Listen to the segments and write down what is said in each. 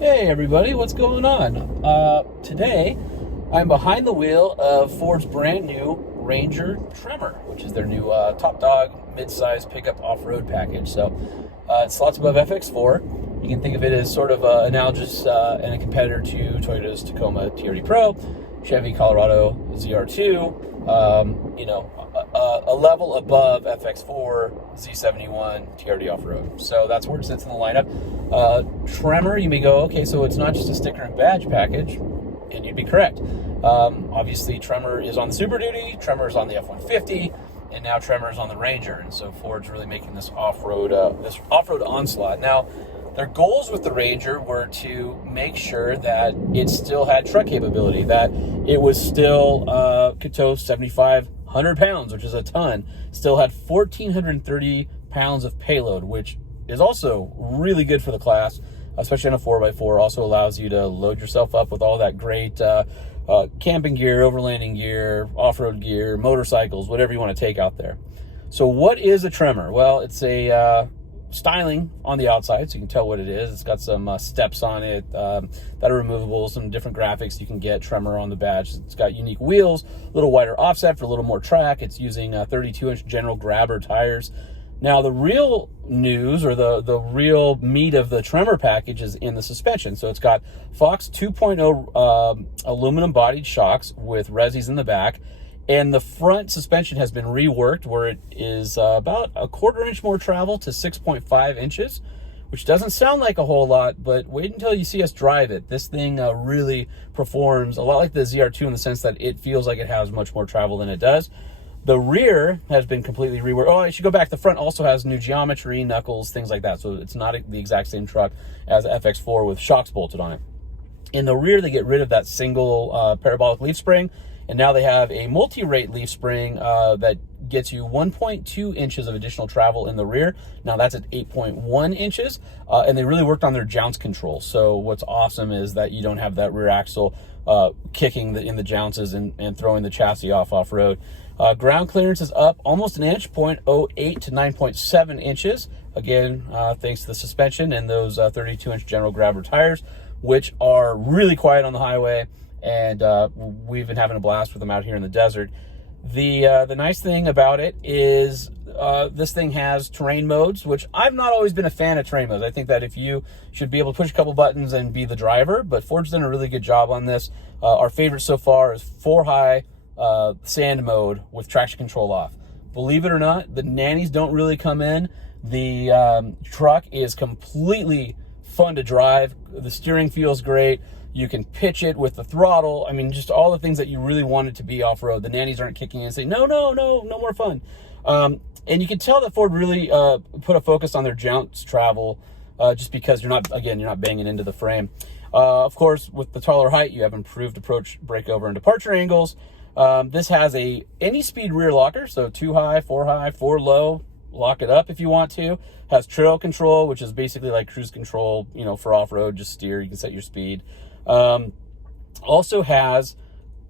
Hey everybody, what's going on? Today, I'm behind the wheel of Ford's brand new Ranger Tremor, which is their new top dog, mid-size pickup off-road package. So it's slots above FX4. You can think of it as sort of analogous and a competitor to Toyota's Tacoma TRD Pro, Chevy Colorado ZR2, a level above FX4, Z71, TRD off-road. So that's where it sits in the lineup. Tremor, you may go, okay, so it's not just a sticker and badge package, and you'd be correct. Obviously, Tremor is on the Super Duty, Tremor is on the F-150, and now Tremor is on the Ranger, and so Ford's really making this off-road onslaught. Now, their goals with the Ranger were to make sure that it still had truck capability, that it was still could tow 7,500 pounds, which is a ton, still had 1,430 pounds of payload, which is also really good for the class, especially on a 4x4. Also allows you to load yourself up with all that great camping gear, overlanding gear, off-road gear, motorcycles, whatever you want to take out there. So what is a Tremor? Well, it's a styling on the outside, so you can tell what it is. It's got some steps on it that are removable, some different graphics you can get. Tremor on the badge. It's got unique wheels, a little wider offset for a little more track. It's using 32-inch general grabber tires. Now, the real news, or the real meat of the Tremor package, is in the suspension. So it's got Fox 2.0 aluminum-bodied shocks with resis in the back, and the front suspension has been reworked where it is about a 1/4 inch more travel to 6.5 inches, which doesn't sound like a whole lot, but wait until you see us drive it. This thing really performs a lot like the ZR2 in the sense that it feels like it has much more travel than it does. The rear has been completely reworked. Oh, I should go back. The front also has new geometry, knuckles, things like that. So it's not the exact same truck as FX4 with shocks bolted on it. In the rear, they get rid of that single parabolic leaf spring, and now they have a multi-rate leaf spring that gets you 1.2 inches of additional travel in the rear. Now that's at 8.1 inches, and they really worked on their jounce control. So what's awesome is that you don't have that rear axle kicking in the jounces and throwing the chassis off-road. Ground clearance is up almost an inch, 0.08 to 9.7 inches. Again, thanks to the suspension and those 32-inch general grabber tires, which are really quiet on the highway, and we've been having a blast with them out here in the desert. The nice thing about it is this thing has terrain modes, which I've not always been a fan of terrain modes. I think that if you should be able to push a couple buttons and be the driver, but Ford's done a really good job on this. Our favorite so far is 4-high sand mode with traction control off. Believe it or not, the nannies don't really come in. The truck is completely fun to drive. The steering feels great. You can pitch it with the throttle. I mean, just all the things that you really want it to be off-road. The nannies aren't kicking in and saying, no more fun. And you can tell that Ford really put a focus on their jounce travel just because you're not banging into the frame. Of course, with the taller height, you have improved approach, breakover, and departure angles. This has a any speed rear locker, so 2 high, 4 high, 4 low, lock it up if you want to. Has trail control, which is basically like cruise control, for off-road, just steer, you can set your speed. Also has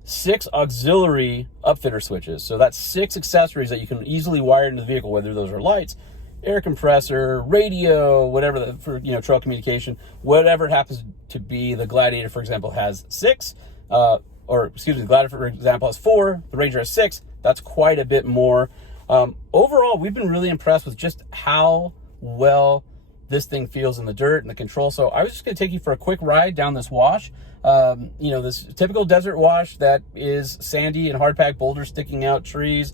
6 auxiliary upfitter switches. So that's 6 accessories that you can easily wire into the vehicle, whether those are lights, air compressor, radio, whatever, for trail communication, whatever it happens to be. The Gladiator, for example, has 6. The Gladiator, for example, has 4. The Ranger has 6. That's quite a bit more. Overall, we've been really impressed with just how well this thing feels in the dirt and the control. So I was just going to take you for a quick ride down this wash. This typical desert wash that is sandy and hard-packed boulders sticking out, trees,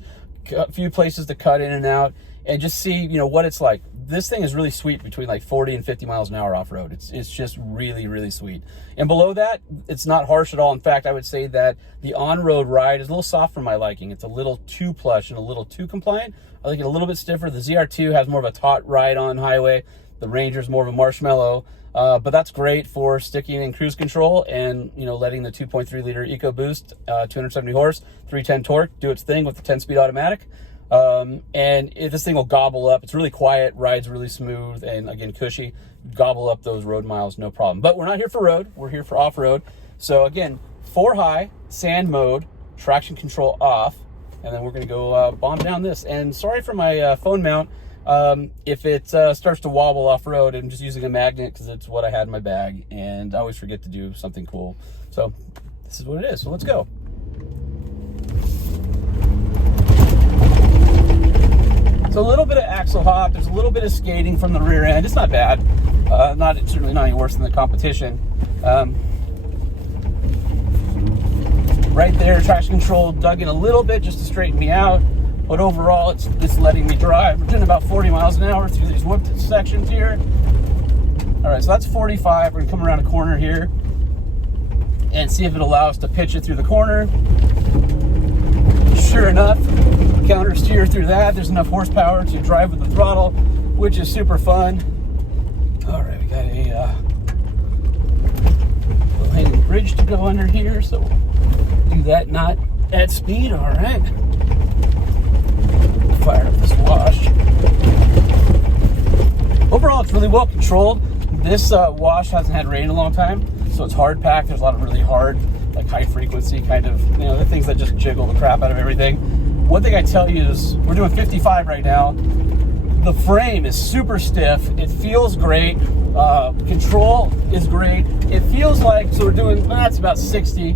a few places to cut in and out, and just see, what it's like. This thing is really sweet between like 40 and 50 miles an hour off-road. It's just really, really sweet. And below that, it's not harsh at all. In fact, I would say that the on-road ride is a little soft for my liking. It's a little too plush and a little too compliant. I like it a little bit stiffer. The ZR2 has more of a taut ride on highway. The Ranger's more of a marshmallow. But that's great for sticking in cruise control and, letting the 2.3 liter EcoBoost, 270 horse, 310 torque do its thing with the 10-speed automatic. This thing will gobble up. It's really quiet, rides really smooth, and again, cushy. Gobble up those road miles, no problem. But we're not here for road. We're here for off-road. So again, 4-high, sand mode, traction control off, and then we're going to go bomb down this. And sorry for my phone mount. If it starts to wobble off-road, I'm just using a magnet because it's what I had in my bag, and I always forget to do something cool. So this is what it is. So let's go. So a little bit of axle hop. There's a little bit of skating from the rear end. It's not bad. Certainly not any worse than the competition. Right there, traction control dug in a little bit just to straighten me out. But overall, it's letting me drive. We're doing about 40 miles an hour through these whooped sections here. All right, so that's 45. We're gonna come around a corner here and see if it'll allow us to pitch it through the corner. Sure enough, counter steer through that. There's enough horsepower to drive with the throttle, which is super fun. All right, we got a little hanging bridge to go under here, so we'll do that not at speed. All right. Fire up this wash. Overall, it's really well controlled. This wash hasn't had rain in a long time, so it's hard packed. There's a lot of really hard, like high frequency kind of, the things that just jiggle the crap out of everything. One thing I tell you is we're doing 55 right now. The frame is super stiff. It feels great. Control is great. It feels like, so we're doing, that's about 60.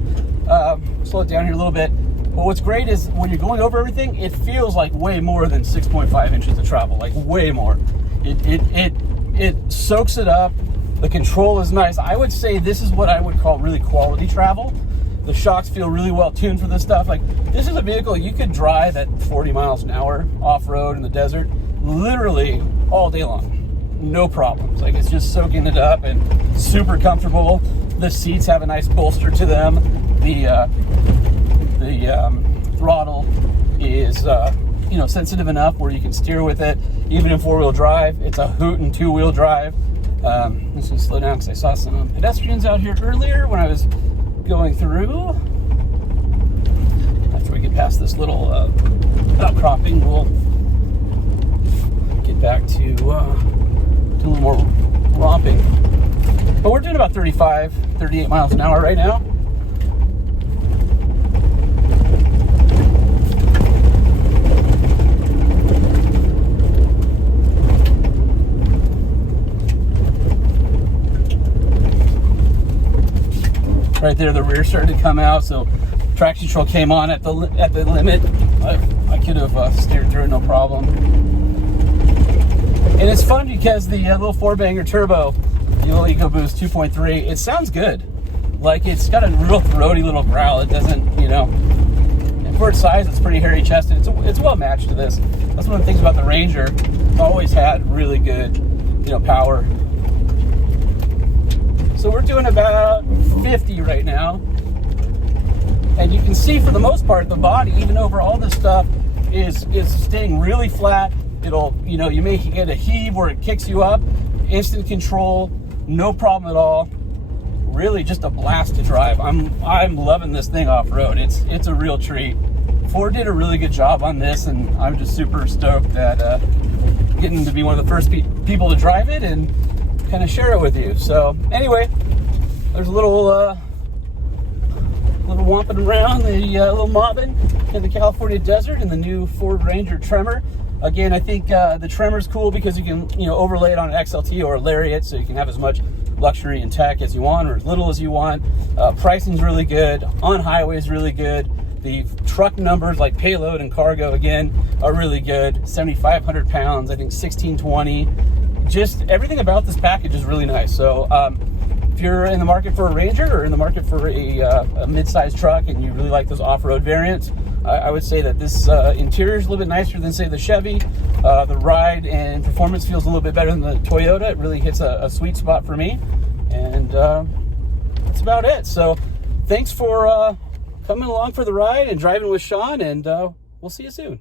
Slow it down here a little bit. But what's great is when you're going over everything, it feels like way more than 6.5 inches of travel, like way more. It soaks it up. The control is nice. I would say this is what I would call really quality travel. The shocks feel really well tuned for this stuff. Like, this is a vehicle you could drive at 40 miles an hour off-road in the desert, literally all day long. No problems. Like, it's just soaking it up and super comfortable. The seats have a nice bolster to them. The throttle is sensitive enough where you can steer with it even in four-wheel drive. It's a hoot and two-wheel drive. I'm just gonna slow down because I saw some pedestrians out here earlier when I was going through. After we get past this little outcropping, we'll get back to a little more romping. But we're doing about 35, 38 miles an hour right now. Right there, the rear started to come out, so traction control came on at the limit. I could have steered through it, no problem. And it's fun because the little Ford Ranger Turbo, the little EcoBoost 2.3, it sounds good. Like, it's got a real throaty little growl. It doesn't, and for its size, it's pretty hairy chested. It's well matched to this. That's one of the things about the Ranger. It's always had really good, power. So we're doing about 50 right now. And you can see for the most part, the body, even over all this stuff, is staying really flat. It'll, you may get a heave where it kicks you up. Instant control, no problem at all. Really just a blast to drive. I'm loving this thing off-road. It's a real treat. Ford did a really good job on this, and I'm just super stoked that getting to be one of the first people to drive it and kind of share it with you. So anyway, there's a little womping around, the little mobbing in the California desert in the new Ford Ranger Tremor. Again, I think the Tremor's cool because you can overlay it on an XLT or a Lariat, so you can have as much luxury and tech as you want or as little as you want. Pricing's really good. On highway is really good. The truck numbers like payload and cargo again are really good. 7,500 pounds, I think 1620. Just everything about this package is really nice. So if you're in the market for a Ranger or in the market for a mid-sized truck and you really like those off-road variants, I would say that this interior is a little bit nicer than, say, the Chevy. The ride and performance feels a little bit better than the Toyota. It really hits a sweet spot for me. And that's about it. So thanks for coming along for the ride and driving with Sean, and we'll see you soon.